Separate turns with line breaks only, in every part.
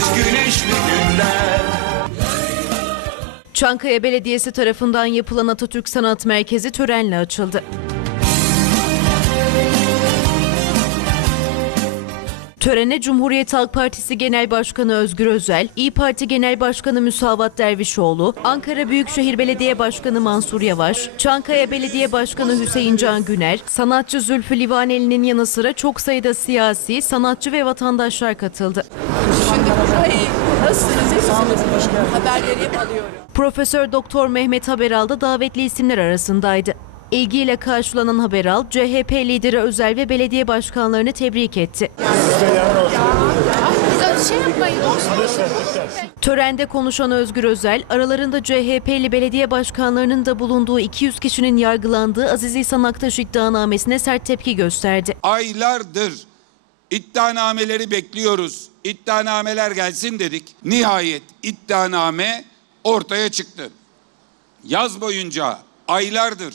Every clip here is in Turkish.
geçeceğiz güneşli günler
Çankaya Belediyesi tarafından yapılan Atatürk Sanat Merkezi törenle açıldı. Törene Cumhuriyet Halk Partisi Genel Başkanı Özgür Özel, İyi Parti Genel Başkanı Müsavat Dervişoğlu, Ankara Büyükşehir Belediye Başkanı Mansur Yavaş, Çankaya Belediye Başkanı Hüseyin Can Güner, sanatçı Zülfü Livaneli'nin yanı sıra çok sayıda siyasi, sanatçı ve vatandaşlar katıldı.
Şimdi burayı nasılsınız? İyisiniz? Haberleri hep alıyorum.
Profesör Doktor Mehmet Haberal da davetli isimler arasındaydı. İlgiyle karşılanan Haberal, CHP lideri Özel ve belediye başkanlarını tebrik etti. Törende konuşan Özgür Özel, aralarında CHP'li belediye başkanlarının da bulunduğu 200 kişinin yargılandığı Aziz İhsan Aktaş iddianamesine sert tepki gösterdi.
aylardır iddianameleri bekliyoruz. İddianameler gelsin dedik. Nihayet iddianame ortaya çıktı. Yaz boyunca aylardır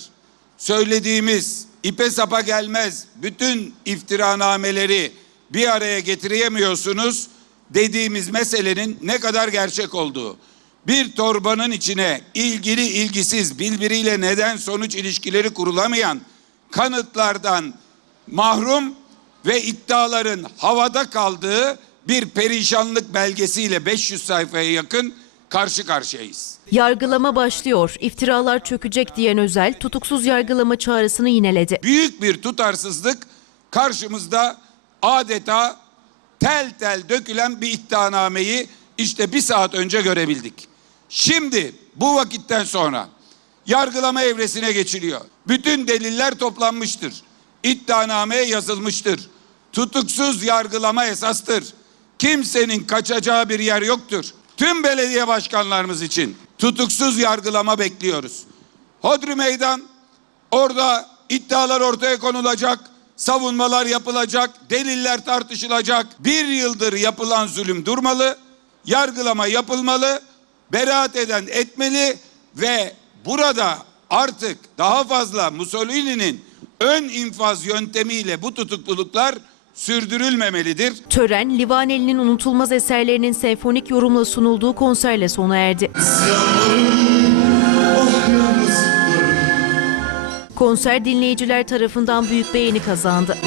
söylediğimiz ipe sapa gelmez bütün iftiranameleri bir araya getiremiyorsunuz dediğimiz meselenin ne kadar gerçek olduğu. Bir torbanın içine ilgili ilgisiz birbiriyle neden sonuç ilişkileri kurulamayan kanıtlardan mahrum ve iddiaların havada kaldığı bir perişanlık belgesiyle 500 sayfaya yakın karşı karşıyayız.
Yargılama başlıyor, iftiralar çökecek diyen Özel, tutuksuz yargılama çağrısını yineledi.
Büyük bir tutarsızlık karşımızda adeta tel tel dökülen bir iddianameyi işte bir saat önce görebildik. Şimdi bu vakitten sonra yargılama evresine geçiliyor. Bütün deliller toplanmıştır. İddianameye yazılmıştır. Tutuksuz yargılama esastır. Kimsenin kaçacağı bir yer yoktur. Tüm belediye başkanlarımız için tutuksuz yargılama bekliyoruz. Hodri meydan Orada iddialar ortaya konulacak, savunmalar yapılacak, deliller tartışılacak. Bir yıldır yapılan zulüm durmalı, yargılama yapılmalı, beraat eden etmeli ve burada artık daha fazla Mussolini'nin ön infaz yöntemiyle bu tutukluluklar sürdürülmemelidir.
Tören, Livaneli'nin unutulmaz eserlerinin senfonik yorumla sunulduğu konserle sona erdi. Konser dinleyiciler tarafından büyük beğeni kazandı.